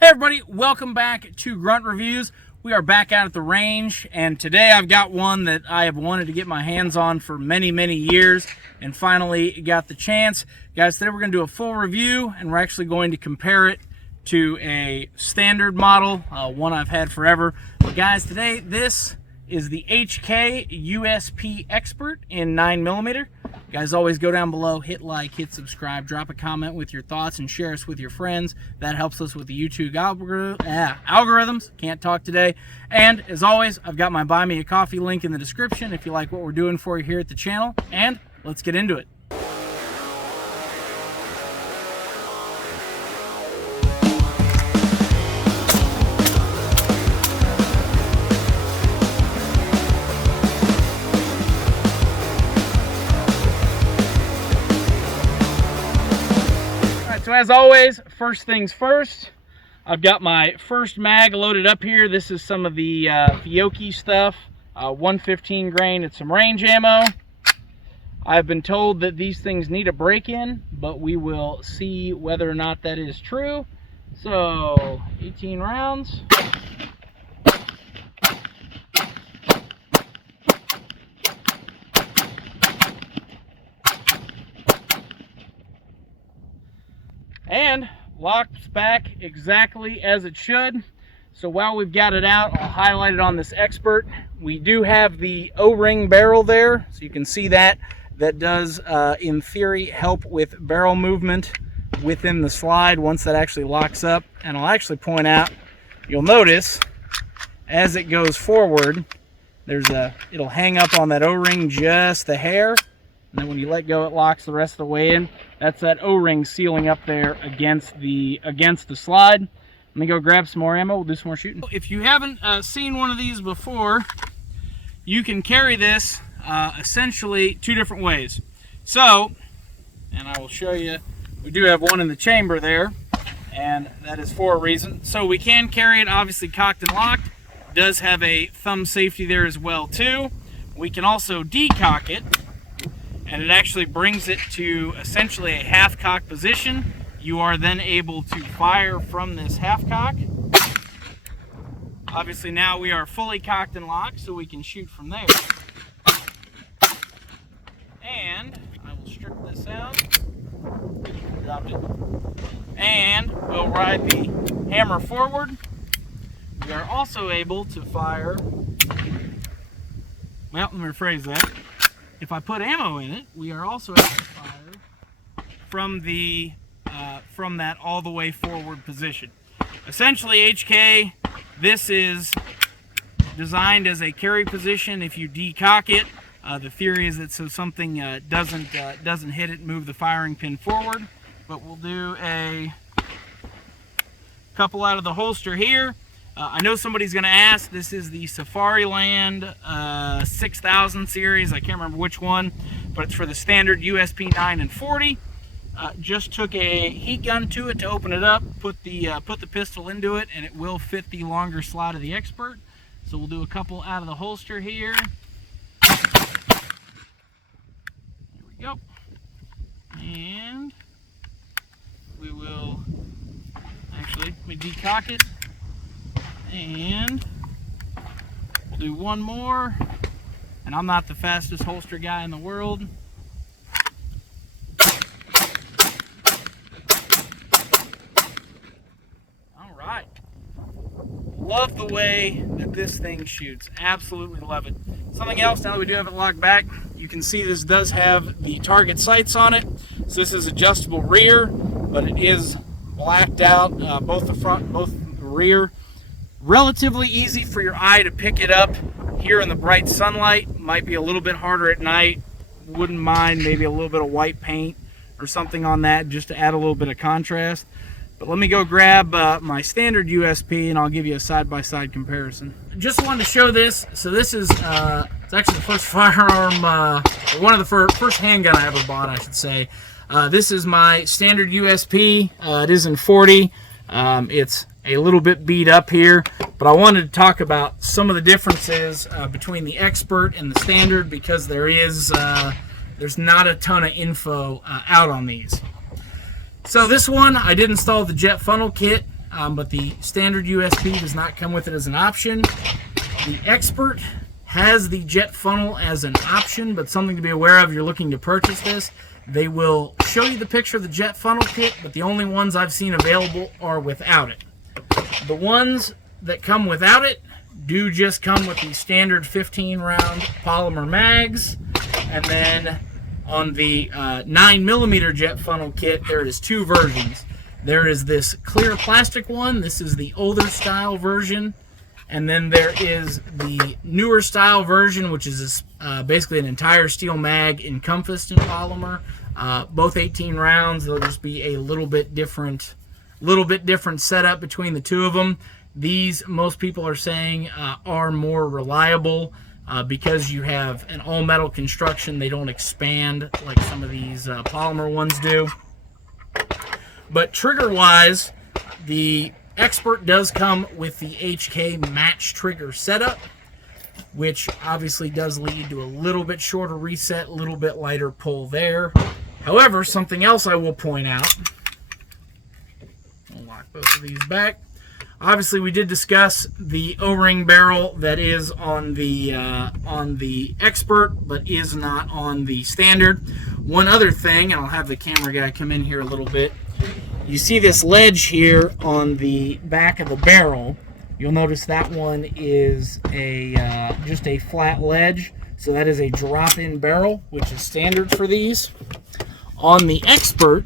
Hey everybody, welcome back to Grunt Reviews. We are back out at the range, and today I've got one that I have wanted to get my hands on for many years and finally got the chance. Guys, today we're going to do a full review, and we're actually going to compare it to a standard model, one I've had forever. But guys, today this is the HK USP Expert in 9mm. Guys, always go down below, hit like, hit subscribe, drop a comment with your thoughts, and share us with your friends. That helps us with the YouTube algorithms. Can't talk today. And as always, I've got my Buy Me a Coffee link in the description if you like what we're doing for you here at the channel. And let's get into it. So as always, first things first, I've got my first mag loaded up here. This is some of the Fiocchi stuff, 115 grain. It's some range ammo. I've been told that these things need a break-in, but we will see whether or not that is true. So 18 rounds. And locks back exactly as it should. So while we've got it out, I'll highlight it on this Expert. We do have the O-ring barrel there, so you can see that. That does, in theory, help with barrel movement within the slide once that actually locks up. And I'll actually point out, you'll notice, as it goes forward, it'll hang up on that O-ring just a hair. And then when you let go, it locks the rest of the way in. That's that O-ring sealing up there against the slide. Let me go grab some more ammo. We'll do some more shooting. If you haven't seen one of these before, you can carry this essentially two different ways. So, and I will show you, we do have one in the chamber there, and that is for a reason. So we can carry it obviously cocked and locked. It does have a thumb safety there as well too. We can also decock it, and it actually brings it to essentially a half-cock position. You are then able to fire from this half-cock. Obviously now we are fully cocked and locked, so we can shoot from there. And I will strip this out. Dropped it. And we'll ride the hammer forward. We are also able to fire, well, let me rephrase that. If I put ammo in it, we are also able to fire from that all the way forward position. Essentially, HK, this is designed as a carry position. If you decock it, the theory is that so something doesn't hit it and move the firing pin forward. But we'll do a couple out of the holster here. I know somebody's going to ask, this is the Safariland 6000 series. I can't remember which one, but it's for the standard USP 9 and 40. Just took a heat gun to it to open it up, put the pistol into it, and it will fit the longer slide of the Expert. So we'll do a couple out of the holster here. There we go. And we will, actually, let me decock it. And we'll do one more. And I'm not the fastest holster guy in the world. All right. Love the way that this thing shoots. Absolutely love it. Something else, now that we do have it locked back, you can see this does have the target sights on it. So this is adjustable rear, but it is blacked out, both the front, both the rear. Relatively easy for your eye to pick it up here in the bright sunlight. Might be a little bit harder at night. Wouldn't mind maybe a little bit of white paint or something on that just to add a little bit of contrast. But let me go grab my standard USP and I'll give you a side-by-side comparison. Just wanted to show this. So this is it's actually the first firearm, one of the first handgun I ever bought, I should say. This is my standard USP. It is in 40. It's a little bit beat up here, but I wanted to talk about some of the differences between the Expert and the standard, because there's not a ton of info out on these. So this one, I did install the jet funnel kit. but the standard USP does not come with it as an option. The Expert has the jet funnel as an option, but something to be aware of if you're looking to purchase this. They will show you the picture of the jet funnel kit, but the only ones I've seen available are without it. The ones that come without it do just come with the standard 15-round polymer mags, and then on the 9mm jet funnel kit, there is two versions. There is this clear plastic one. This is the older style version. And then there is the newer style version, which is basically an entire steel mag encompassed in polymer. Both 18 rounds. There'll just be a little bit different setup between the two of them. These, most people are saying, are more reliable because you have an all-metal construction. They don't expand like some of these polymer ones do. But trigger-wise, the Expert does come with the HK match trigger setup, which obviously does lead to a little bit shorter reset, a little bit lighter pull there. However, something else I will point out, I'll lock both of these back. Obviously, we did discuss the O-ring barrel that is on the Expert, but is not on the standard. One other thing, and I'll have the camera guy come in here a little bit. You see this ledge here on the back of the barrel. You'll notice that one is just a flat ledge. So that is a drop-in barrel, which is standard for these. On the Expert,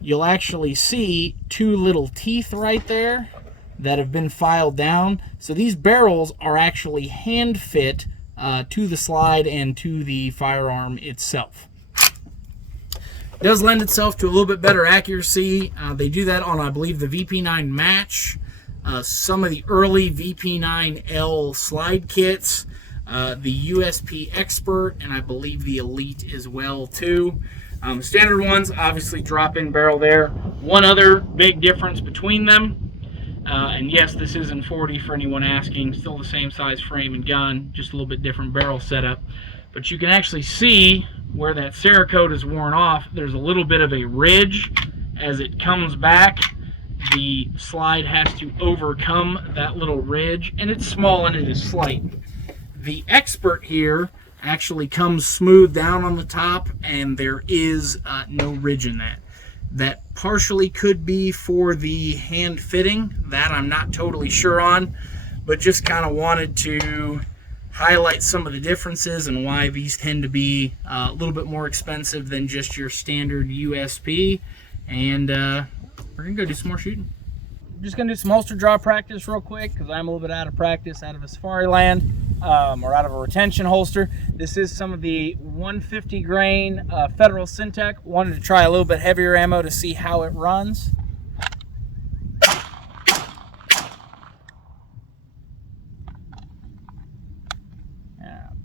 you'll actually see two little teeth right there that have been filed down. So these barrels are actually hand fit to the slide and to the firearm itself. It does lend itself to a little bit better accuracy. They do that on, I believe, the VP9 Match, some of the early VP9L slide kits, the USP Expert, and I believe the Elite as well, too. Standard ones, obviously drop-in barrel there. One other big difference between them, and yes, this is in 40 for anyone asking, still the same size frame and gun, just a little bit different barrel setup. But you can actually see where that Cerakote is worn off. There's a little bit of a ridge. As it comes back, the slide has to overcome that little ridge, and it's small and it is slight. The Expert here actually comes smooth down on the top, and there is no ridge in that. That partially could be for the hand fitting. That I'm not totally sure on, but just kind of wanted to highlight some of the differences and why these tend to be a little bit more expensive than just your standard USP. And we're gonna go do some more shooting. I'm just gonna do some holster draw practice real quick because I'm a little bit out of practice, out of a safari land, or out of a retention holster. This is some of the 150 grain Federal Syntec. Wanted to try a little bit heavier ammo to see how it runs.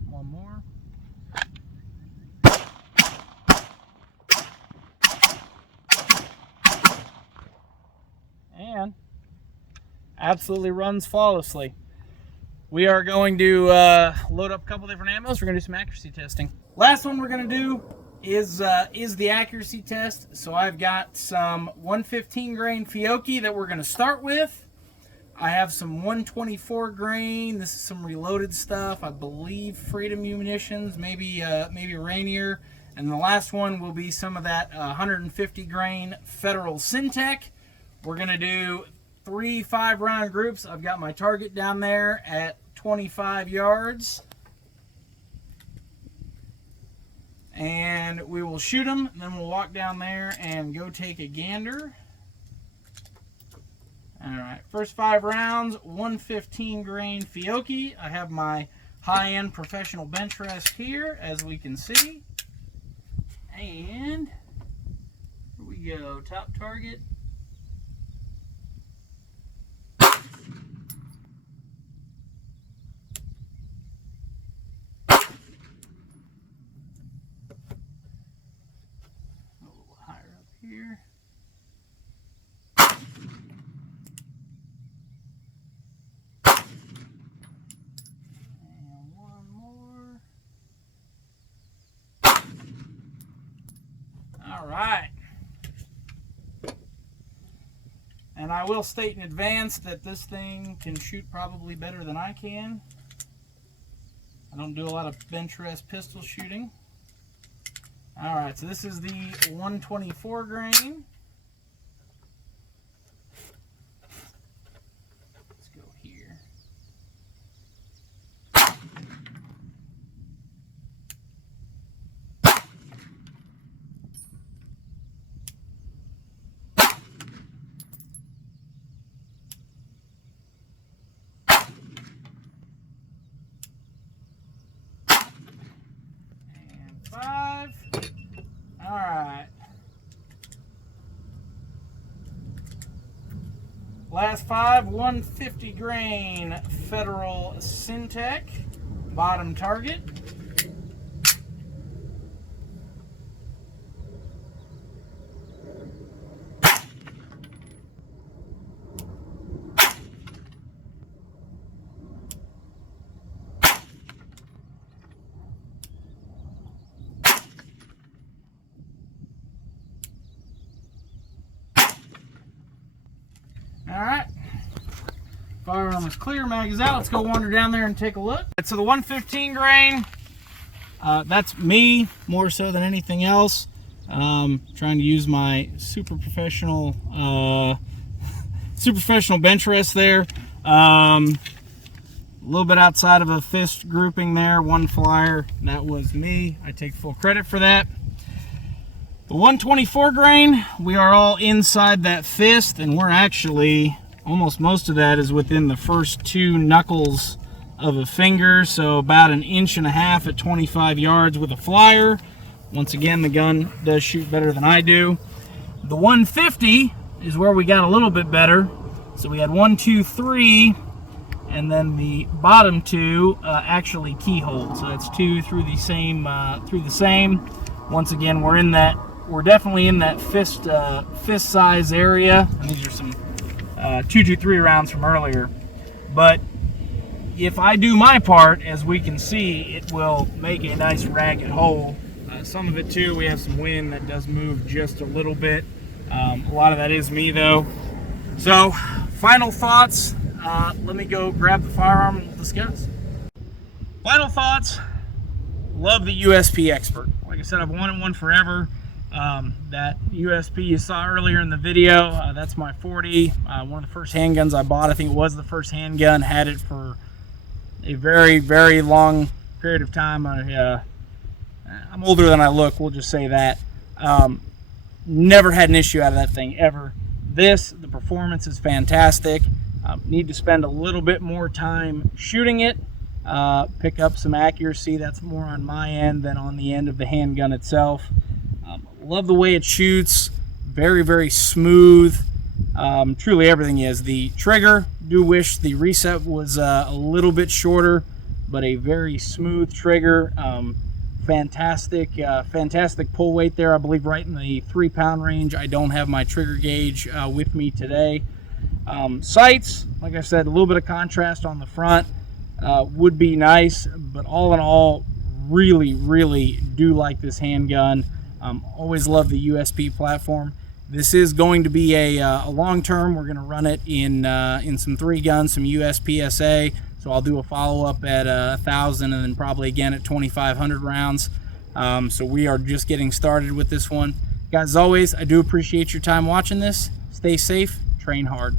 One more. And absolutely runs flawlessly. We are going to load up a couple different ammos. We're going to do some accuracy testing. Last one we're going to do is the accuracy test. So I've got some 115 grain Fiocchi that we're going to start with. I have some 124 grain. This is some reloaded stuff. I believe Freedom Munitions, maybe Rainier. And the last one will be some of that 150 grain Federal Syntec. We're going to do 3 5-round groups. I've got my target down there at 25 yards. And we will shoot them, and then we'll walk down there and go take a gander. Alright, first 5 rounds, 115 grain Fiocchi. I have my high-end professional bench rest here, as we can see. And here we go, top target. A little higher up here. I will state in advance that this thing can shoot probably better than I can. I don't do a lot of bench rest pistol shooting. Alright, so this is the 124 grain. Let's go here. And 5. Alright. Last 5, 150 grain Federal Syntec, bottom target. Alright, firearm is clear, mag is out. Let's go wander down there and take a look. So the 115 grain, that's me more so than anything else. Trying to use my super professional bench rest there. A little bit outside of a fist grouping there, one flyer. That was me. I take full credit for that. The 124 grain, we are all inside that fist, and we're actually, almost most of that is within the first 2 knuckles of a finger, so about 1.5 inches at 25 yards with a flyer. Once again, the gun does shoot better than I do. The 150 is where we got a little bit better. So we had 1, 2, 3, and then the bottom 2 actually keyhole. So that's 2 through the same. Once again, we're definitely in that fist size area. And these are some 223 rounds from earlier. But if I do my part, as we can see, it will make a nice ragged hole. Some of it too, we have some wind that does move just a little bit. A lot of that is me though. So, final thoughts. Let me go grab the firearm and we'll discuss. Final thoughts. Love the USP Expert. Like I said, I've wanted one forever. That USP you saw earlier in the video, that's my 40. One of the first handguns I bought. I think it was the first handgun. Had it for a very, very long period of time. I'm older than I look, we'll just say that. Never had an issue out of that thing, ever. The performance is fantastic. Need to spend a little bit more time shooting it. Pick up some accuracy. That's more on my end than on the end of the handgun itself. Love the way it shoots. Very, very smooth. Truly everything is. The trigger, do wish the reset was a little bit shorter, but a very smooth trigger. Fantastic pull weight there. I believe right in the 3-pound range. I don't have my trigger gauge with me today. Sights, like I said, a little bit of contrast on the front would be nice, but all in all, really, really do like this handgun. Always love the USP platform. This is going to be a long-term. We're going to run it in some 3 guns, some USPSA. So I'll do a follow-up at 1,000 and then probably again at 2,500 rounds. So we are just getting started with this one. Guys, as always, I do appreciate your time watching this. Stay safe, train hard.